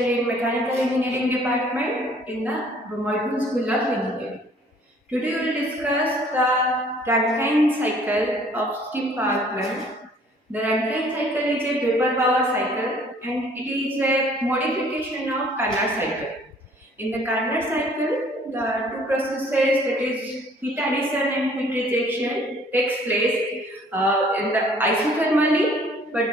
lecturer in Mechanical Engineering Department in the Modern School of Engineering. Today we will discuss the Rankine cycle of steam power plant. The Rankine cycle is a vapor power cycle and it is a modification of Carnot cycle. In the Carnot cycle, the two processes, that is heat addition and heat rejection, takes place in the isothermally. But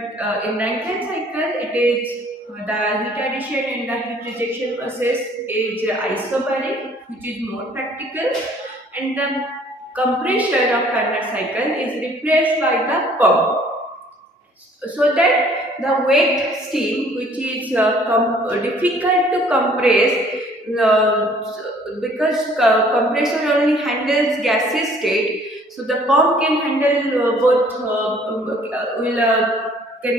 in Rankine cycle, it is the heat addition and the heat rejection process is isobaric, which is more practical, and the compressor of Carnot cycle is replaced by the pump, so that the wet steam, which is difficult to compress, because compressor only handles gaseous state, so the pump can handle both, can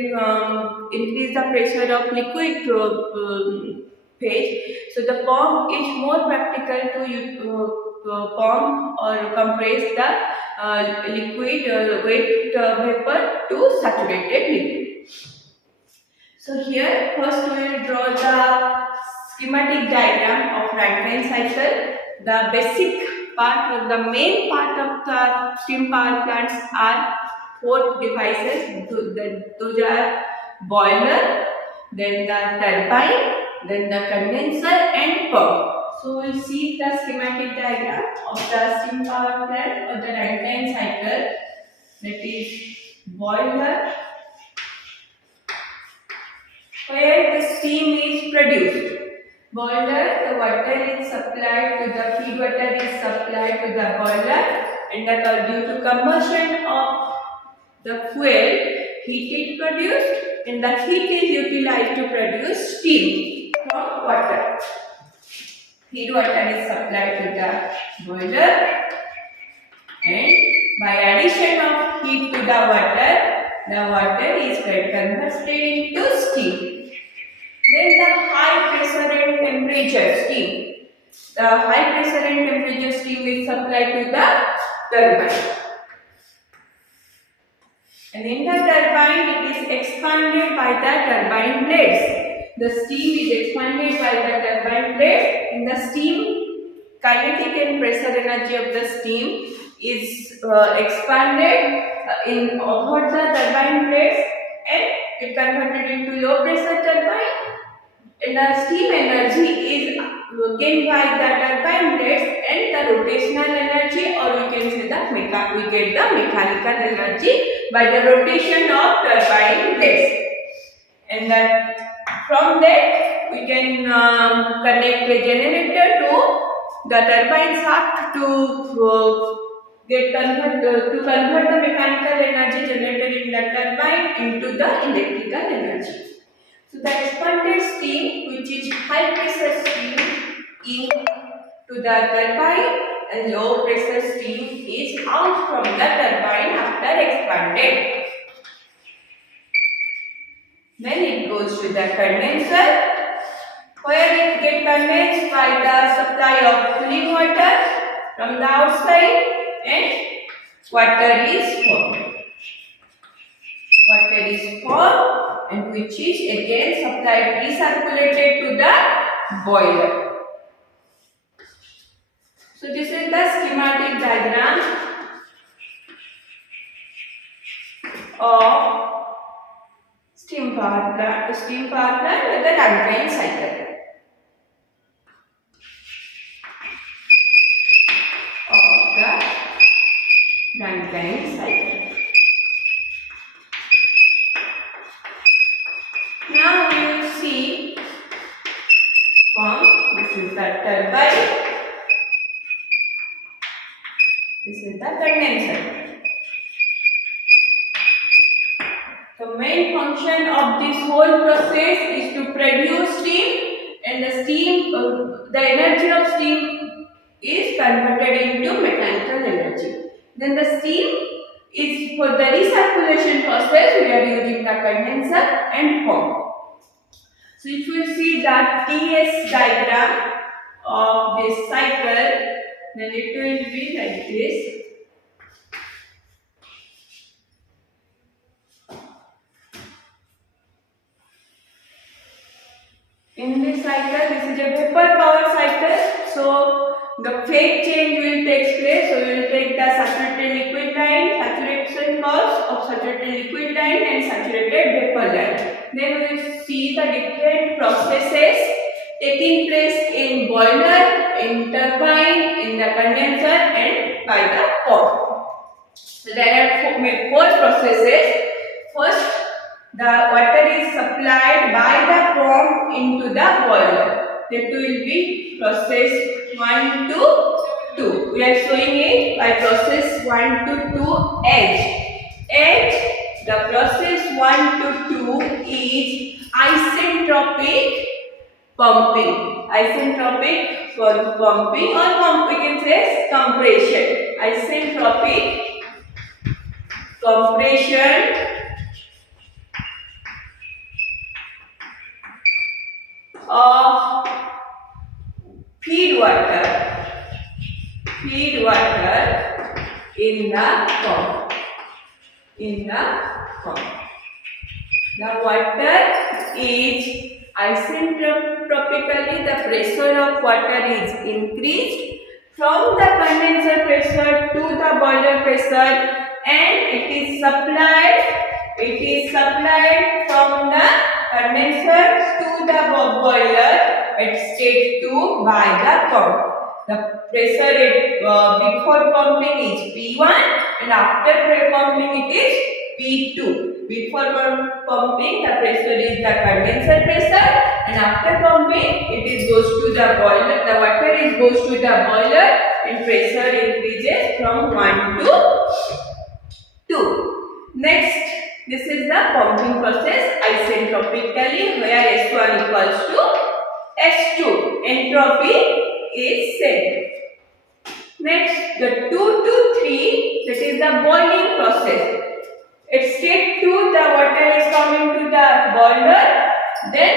increase the pressure of liquid phase. So the pump is more practical to pump or compress the liquid wet vapor to saturated liquid. So here first we will draw the schematic diagram of Rankine cycle. The basic part or the main part of the steam power plants are four devices. Those are boiler, then the turbine, then the condenser and pump. So we will see the schematic diagram of the steam power plant or the Rankine cycle. That is boiler, where the steam is produced. Boiler, the water is supplied to the feed water is supplied to the boiler, and due to combustion of the fuel, heat is produced, and the heat is utilized to produce steam from water. Feed water is supplied to the boiler, and by addition of heat to the water is converted into steam. Then the high pressure and temperature steam. The high pressure and temperature steam is supplied to the turbine. And in the turbine, it is expanded by the turbine blades. The steam is expanded by the turbine blades, and the steam kinetic and pressure energy of the steam is expanded over the turbine blades, and it converted into low pressure turbine. And the steam energy is gained by the turbine blades, and the rotational energy, or we can say that we get the mechanical energy by the rotation of turbine blades. And that from that we can connect a generator to the turbine shaft to convert the mechanical energy generated in the turbine into the electrical energy. So the expanded steam, which is high pressure steam, into the turbine, and low pressure steam is out from the turbine after expanded. Then it goes to the condenser, where it gets condensed by the supply of cooling water from the outside, and water is formed. Water is formed, and which is again supplied recirculated to the boiler. So this is the schematic diagram of steam power plant with the Rankine cycle. Of the Rankine cycle. Now we will see pump. This is the turbine. This is the condenser. The main function of this whole process is to produce steam, and the energy of steam is converted into mechanical energy. Then the steam is for the recirculation process. We are using the condenser and pump. So if you see the TS diagram of this cycle, then it will be like this. In this cycle, this is a vapor power cycle. So the phase change will take place. So we will take the saturated liquid line, saturation curves of saturated liquid line and saturated vapor line. Then we will see the different processes taking place in boiler, in turbine, in the condenser and by the pump. So there are four processes. First, the water is supplied by the pump into the boiler. That will be process 1 to 2. We are showing it by process 1 to 2 H. H, the process 1 to 2 is isentropic pumping. Isentropic for pumping or we can say compression. Isentropic compression of feed water in the pump. The water is isentropically, the pressure of water is increased from the condenser pressure to the boiler pressure, and it is supplied from the condenser to the boiler at stage 2 by the pump. The pressure before pumping is P1 and after pumping it is P2. Before pumping, the pressure is the condenser pressure, and after pumping it goes to the boiler. The water goes to the boiler and pressure increases from 1 to 2. Next, this is the pumping process isentropically, where S1 equals to S2. Entropy is same. Next, the 2 to 3, that is the boiling process. At stage 2, the water is coming to the boiler. Then,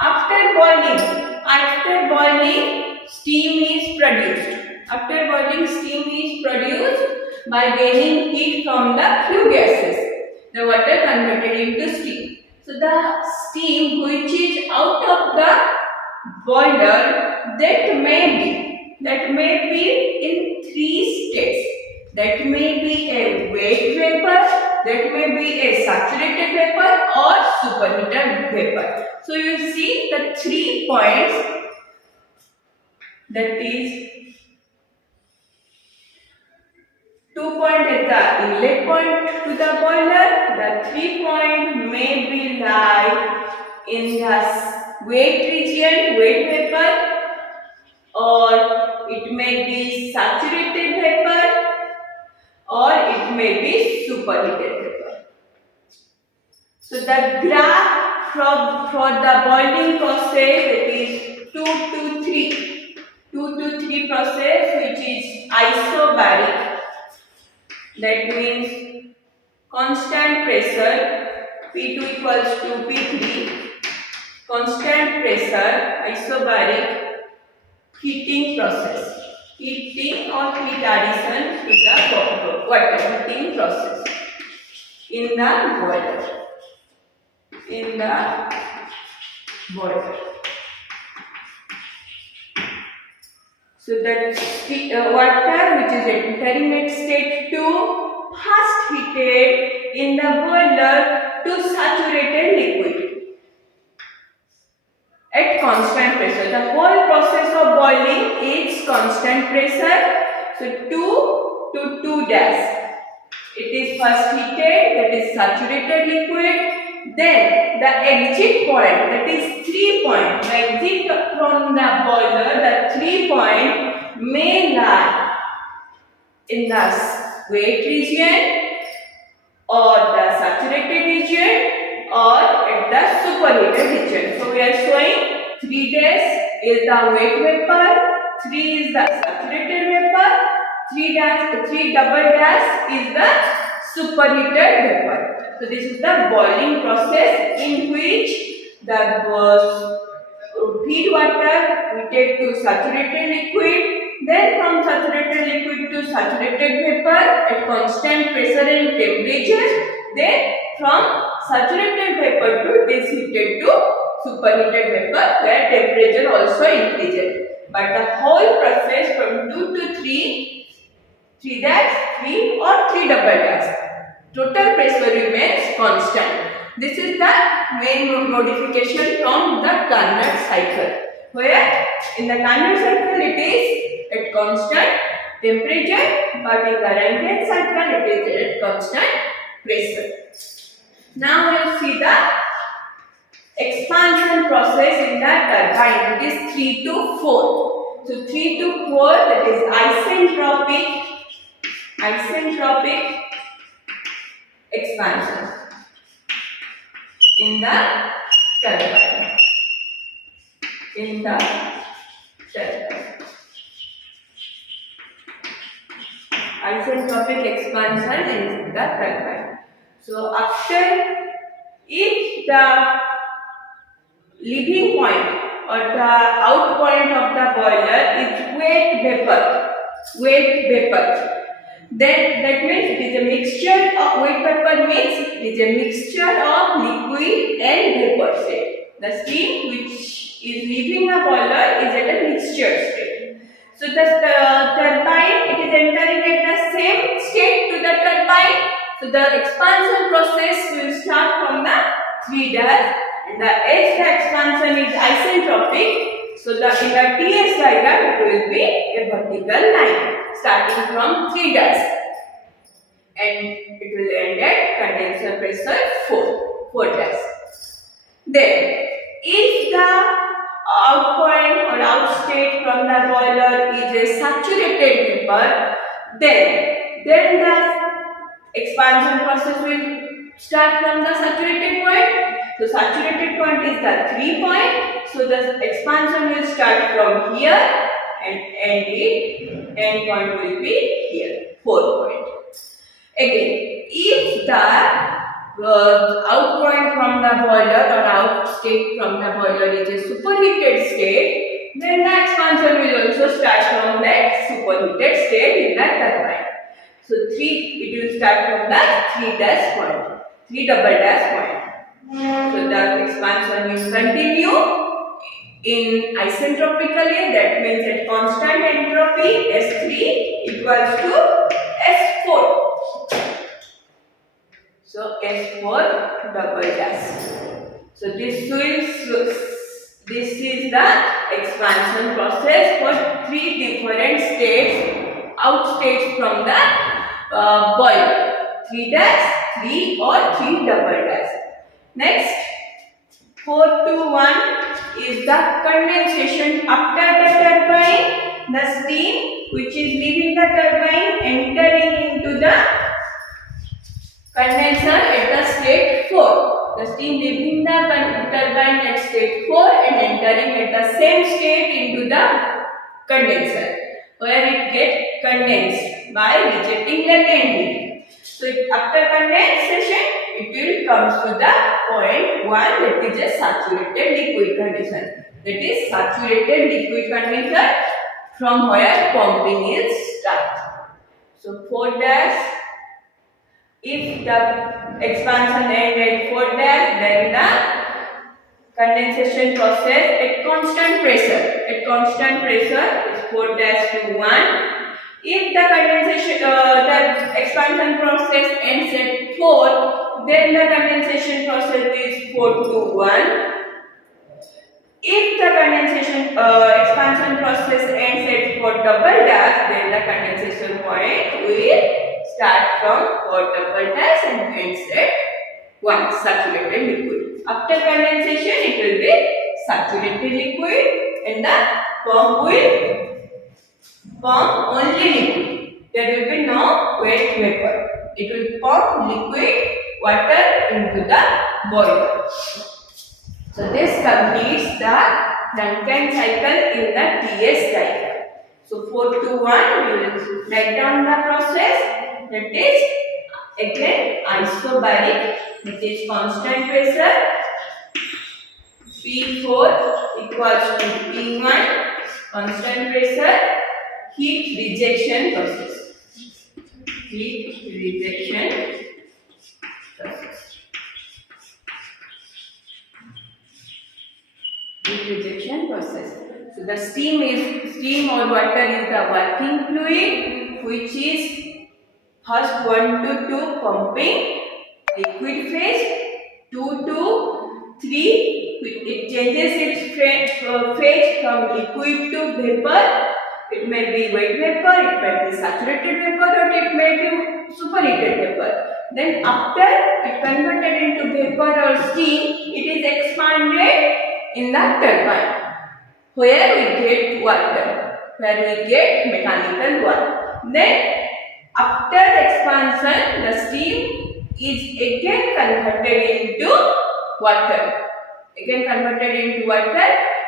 after boiling, steam is produced. After boiling, steam is produced by gaining heat from the flue gases. The water converted into steam. So the steam which is out of the boiler, that may be in 3 states. That may be a wet vapor, that may be a saturated vapor or superheated vapor. So you will see the 3 points, that is 2 points at the inlet point to the boiler, the 3 points may be lie in the wet region, wet vapor, or it may be saturated vapor, or it may be superheated vapor. So the graph for the boiling process, that is 2 to 3 process, which is isobaric. That means constant pressure, P2 equals to P3, constant pressure, isobaric heating process, heating or heat addition to the water, heating process in the boiler. So that water which is entering at state 2 first heated in the boiler to saturated liquid at constant pressure. The whole process of boiling is constant pressure. So 2 to 2 dash. It is first heated, that is saturated liquid. Then the exit point, that is 3 point. The exit from the boiler, the 3 point may lie in the wet region or the saturated region or at the superheated region. So we are showing 3 dash is the wet vapor, 3 is the saturated vapor, 3 double dash is the superheated vapor. So this is the boiling process in which the feed water heated to saturated liquid, then from saturated liquid to saturated vapor at constant pressure and temperature, then from saturated vapor to it is heated to superheated vapor where temperature also increases. But the whole process from 2 to 3, 3 dash, 3 or 3 double dash, total pressure remains constant. This is the main modification from the Carnot cycle, where in the Carnot cycle it is at constant temperature, but in the Rankine cycle it is at constant pressure. Now we will see the expansion process in the turbine. It is 3 to 4. So 3 to 4, that is isentropic expansion in the turbine. Isentropic expansion in the turbine. So after, if the leaving point or the out point of the boiler is wet vapor, then that means it is a mixture of wet vapor, means it is a mixture of liquid and vapor state. The steam which is leaving the boiler is at a mixture state. So the turbine, it is entering at the same state to the turbine. So the expansion process will start from the 3 dash, and as the expansion is isentropic, so in the TS diagram it will be a vertical line starting from 3 dash and it will end at condenser pressure 4 dash. Then if the out point or out state from the boiler is a saturated vapor, then the expansion process will start from the saturated point. So saturated point is the 3 point. So the expansion will start from here and end point will be here, 4 point. Again, if the out point from the boiler or out state from the boiler is a superheated state, then the expansion will also start from that superheated state in the turbine. So it will start from the 3 dash point, 3 double dash point. So the expansion will continue in isentropically, that means at constant entropy S3 equals to S4. So S4 double dash. So this is the expansion process for 3 different states, out states from the boiler. 3 dash, 3 or 3 double dash. Next, 4 to 1 is the condensation. After the turbine, the steam which is leaving the turbine entering into the condenser at the state 4. The steam leaving the turbine at state 4 and entering at the same state into the condenser, where it gets condensed by rejecting latent heat. So after condensation, it will come to the point 1, that is a saturated liquid condition. That is saturated liquid condition from where pumping is started. So 4 dash, if the expansion ends at 4 dash, then the condensation process at constant pressure. At constant pressure is 4 dash to 1. If the condensation, the expansion process ends at 4, then the condensation process is 4 to 1. If the condensation expansion process ends at 4 double dash, then the condensation point will start from 4 double dash and ends at 1 saturated liquid. After condensation, it will be saturated liquid and the pump will pump only liquid. There will be no wet vapor. It will pump liquid water into the boiler. So this completes the Rankine cycle in the TS diagram. So 4 to 1, we will write down the process. That is again isobaric, that is constant pressure. P4 equals to P1, constant pressure. Heat rejection process. Heat rejection process. rejection process. So the steam or water is the working fluid which is first 1 to 2 pumping liquid phase, 2 to 3 it changes its phase from liquid to vapor. It may be wet vapor, it may be saturated vapor, or it may be superheated vapor. Then after it converted into vapor or steam, it is expanded in the turbine where we get water, where we get mechanical work. Then after expansion, the steam is again converted into water.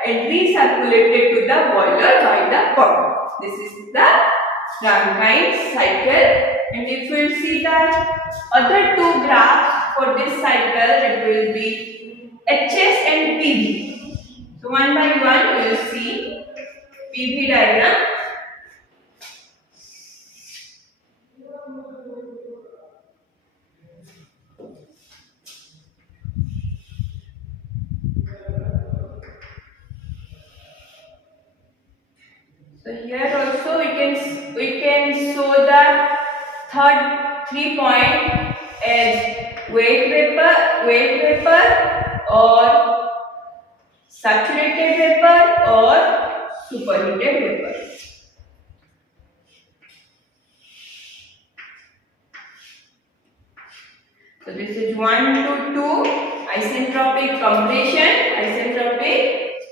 And recirculated to the boiler by the pump. This is the Rankine cycle. And if we will see that other two graphs for this cycle, it will be HS and PV. So one by one we will see PV diagram. So here also we can show the third 3 point as wet vapor or saturated vapor or superheated vapor. So this is 1 to 2 isentropic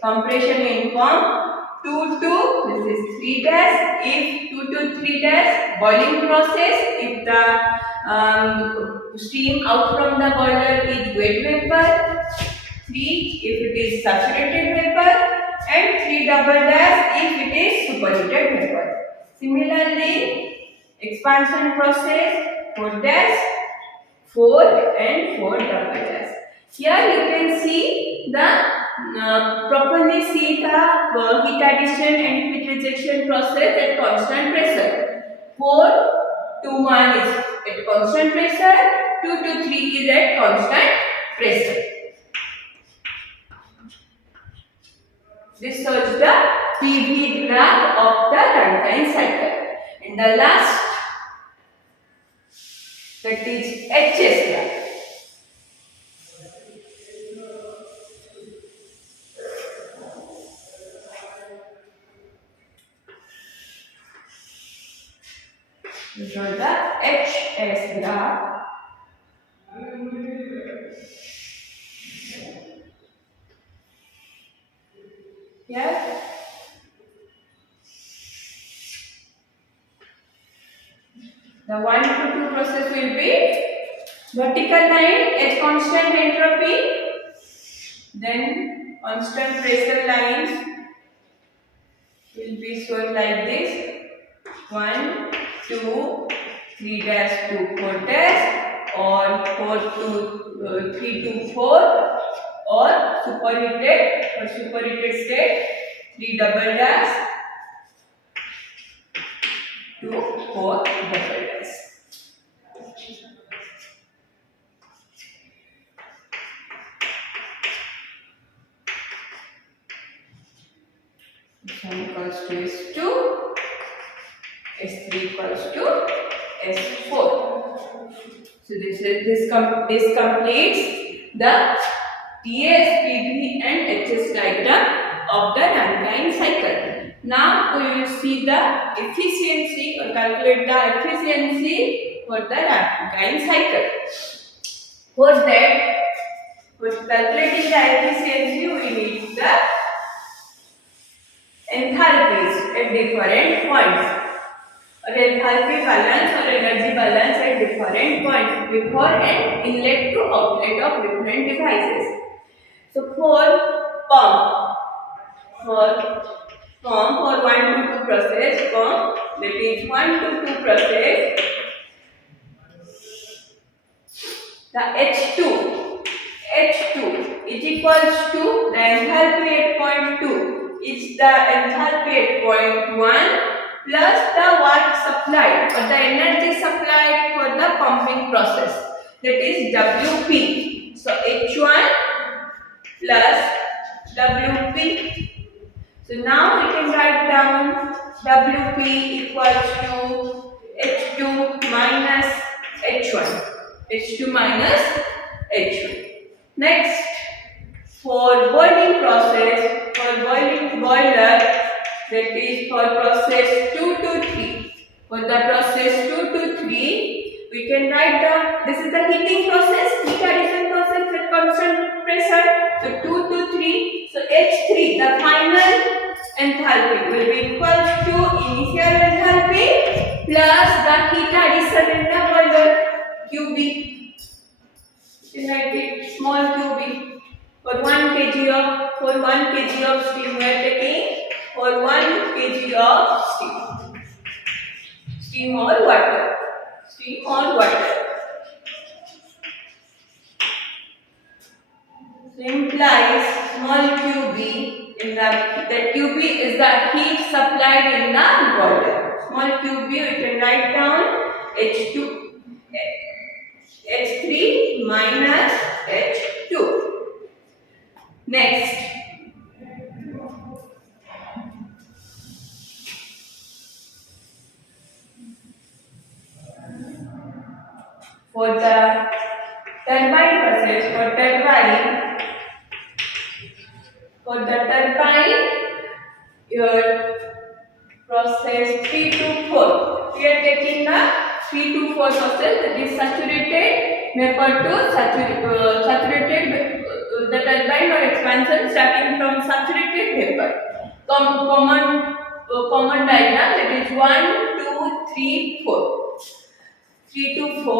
compression in pump. 2 to this is 3 dash. If 2 to 3 dash boiling process, if the steam out from the boiler is wet vapor, 3 if it is saturated vapor, and 3 double dash if it is superheated vapor. Similarly, expansion process 4 dash, 4 and 4 double dash. Here you can see the properly see the heat addition and heat rejection process at constant pressure. 4 to 1 is at constant pressure, 2 to 3 is at constant pressure. This shows the PV graph of the Rankine cycle. And the last, that is HS graph. Draw the HS graph. Here the 1 to 2 process will be vertical line as constant entropy, then constant pressure lines will be shown like this: 1, 2, 3 dash to 4 dash, or 4 to 3 to 4, or superheated state 3 double dash to 4 double dash. S1 equals to S2, S3 equals to S4. So this completes the TS, PV and HS diagram of the Rankine cycle. Now we will see the efficiency or calculate the efficiency for the Rankine cycle. For that, for calculating the efficiency, we need the enthalpies at different points, or enthalpy balance or energy balance at different points before and inlet to outlet of different devices. So for pump, for 1 to 2 process, that is 1 to 2 process, the H2 is equals to the enthalpy at point 2 is the enthalpy at point 1 plus the work supplied or the energy supplied for the pumping process, that is WP. So H1 plus WP. So now we can write down WP equals to H2 minus H1. H2 minus H1. Next, for boiling process, for boiling boiler, that is for process 2 to 3. For the process 2 to 3, we can write down, this is the heating process, heat addition process at constant pressure. So 2 to 3, so H3, the final enthalpy will be equal to initial enthalpy plus the heat addition in the boiler, QB. You can write it small QB. For 1 kg of steam we are taking for 1 kg of steam or water. So implies small QB in the QB is the heat supplied in the boiler. Small QB we can write down H3 minus H2. Next, for the turbine process, your process 3 to 4. We are taking the 3 to 4 process, that is saturated vapor to saturated the turbine or expansion starting from saturated vapor. Common diagram, that is 1, 2, 3, 4. 3 to 4,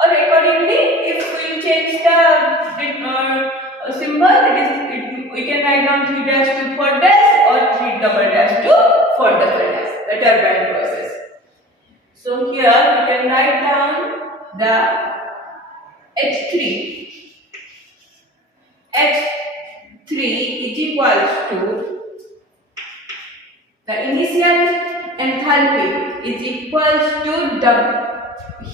or accordingly if we change the symbol, we can write down 3 dash to 4 dash or 3 double dash to 4 double dash, the turbine process. So here we can write down the H3 is equals to the initial enthalpy is equals to W.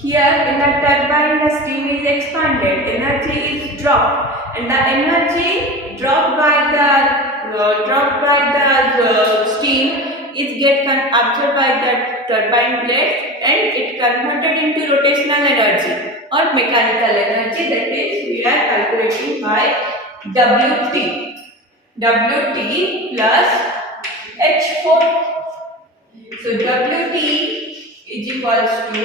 Here in the turbine the steam is expanded, energy is dropped, and the energy dropped by the steam is absorbed by the turbine plates and it converted into rotational energy or mechanical energy, that is we are calculating by WT plus H4. So WT is equals to,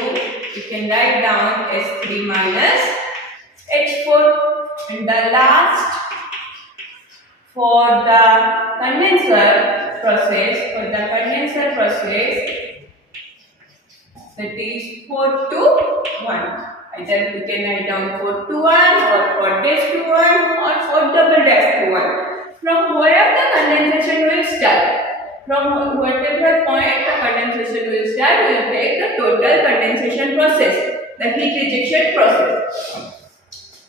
you can write down S3 minus H4, and the last for the condenser process, that is 4 to 1. Either we can write down 4 to 1 or 4 dash to 1 or 4 double dash to 1. From where the condensation will start. From whatever point the condensation will start, we will take the total condensation process, the heat rejection process,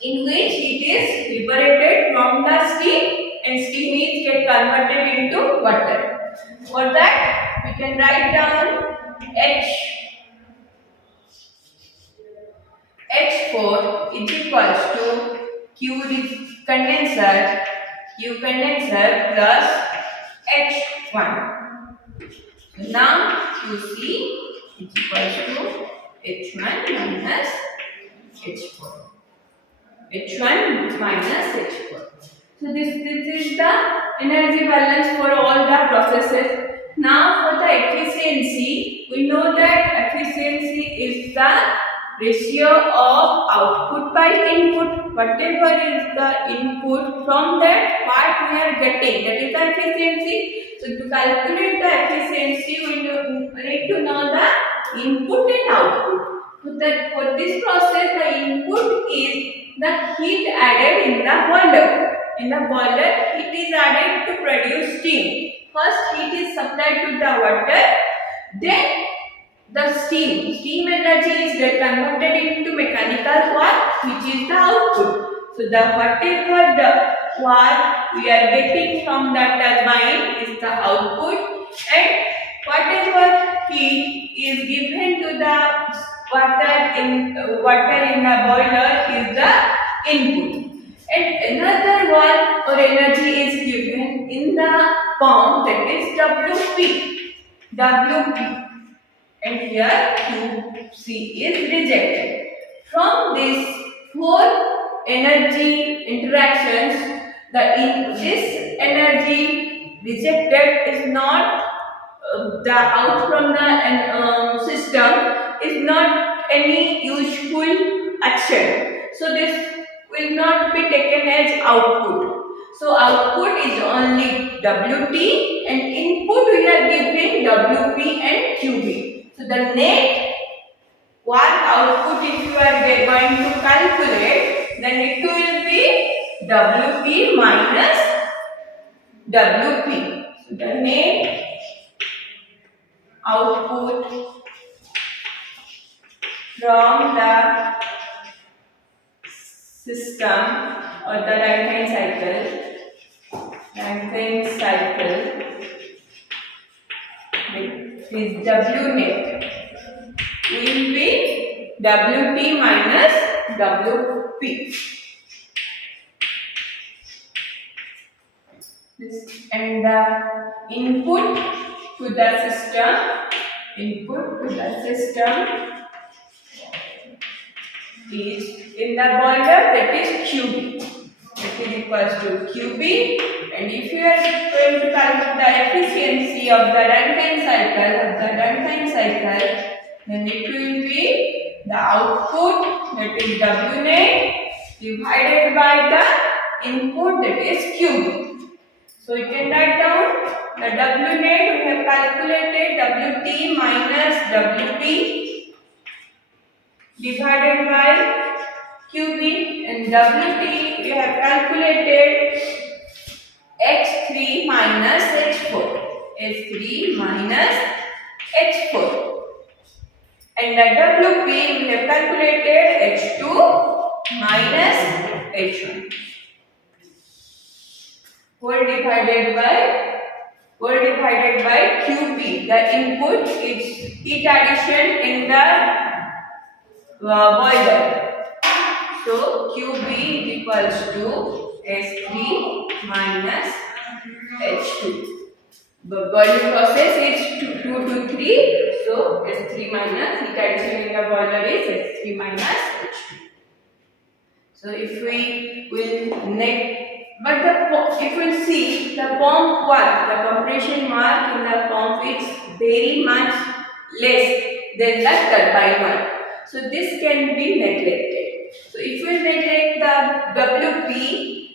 in which heat is liberated from the steam and steam is get converted into water. For that, we can write down H4 is equals to Q condenser plus H1. Now QC is equals to H1 minus H4. H1 minus H4. So this is the energy balance for all the processes. Now for the efficiency, we know that efficiency is the ratio of output by input. Whatever is the input, from that part we are getting, that is the efficiency. So to calculate the efficiency, we need to know the input and output. So that for this process, the input is the heat added in the boiler. In the boiler, heat is added to produce steam. First, heat is supplied to the water, then the steam energy is converted into mechanical work, which is the output. So the whatever the work we are getting from the turbine is the output, and whatever heat is given to the water in the boiler is the input. and another one or energy is given in the form that is WP. WP. And here QC is rejected. From these four energy interactions, this energy rejected is not the out from the system is not any useful action. So this will not be taken as output. So output is only WT and input we are giving WP and QB. So the net one output if you are going to calculate, then it will be WP minus WP. So the net output from the system or the Rankine cycle is W net will be WT minus WP. And the input to the system is in the boiler, that is QB. That is equals to QB, and if you are going to calculate the efficiency of the Rankine cycle, then it will be the output, that is W net, divided by the input, that is QB. So you can write down the W net we have calculated WT minus WP divided by QB, and WT we have calculated H3 minus H4, and the WP we have calculated H2 minus H1 whole divided by QP. The input is heat addition in the boiler. So QB is equals to S3 minus H2. The boiling process is 2 to 3. So S3 minus heat addition in the boiler is S3 minus H2. So if we will if we see the pump 1, the compression mark in the pump is very much less than the turbine 1. So this can be neglected. So if we neglect the WP,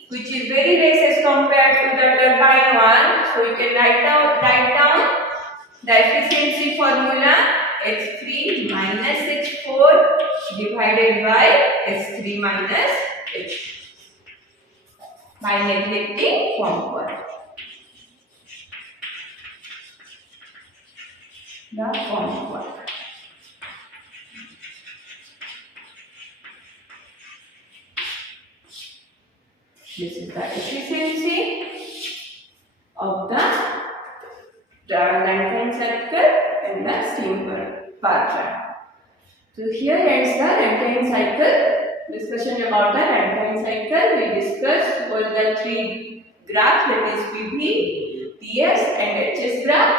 which is very less as compared to the turbine 1, so you can write down the efficiency formula H3 minus H4 divided by H3 minus H2. By neglecting pump 1. The pump 1. This is the efficiency of the Rankine cycle and the steam power plant. So here ends the Rankine cycle. Discussion about the Rankine cycle. We discussed all the three graphs, that is PV, PS and HS graph.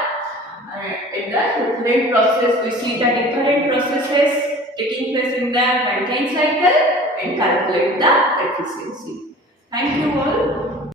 In the different process, we see the different processes taking place in the Rankine cycle and calculate the efficiency. Thank you all.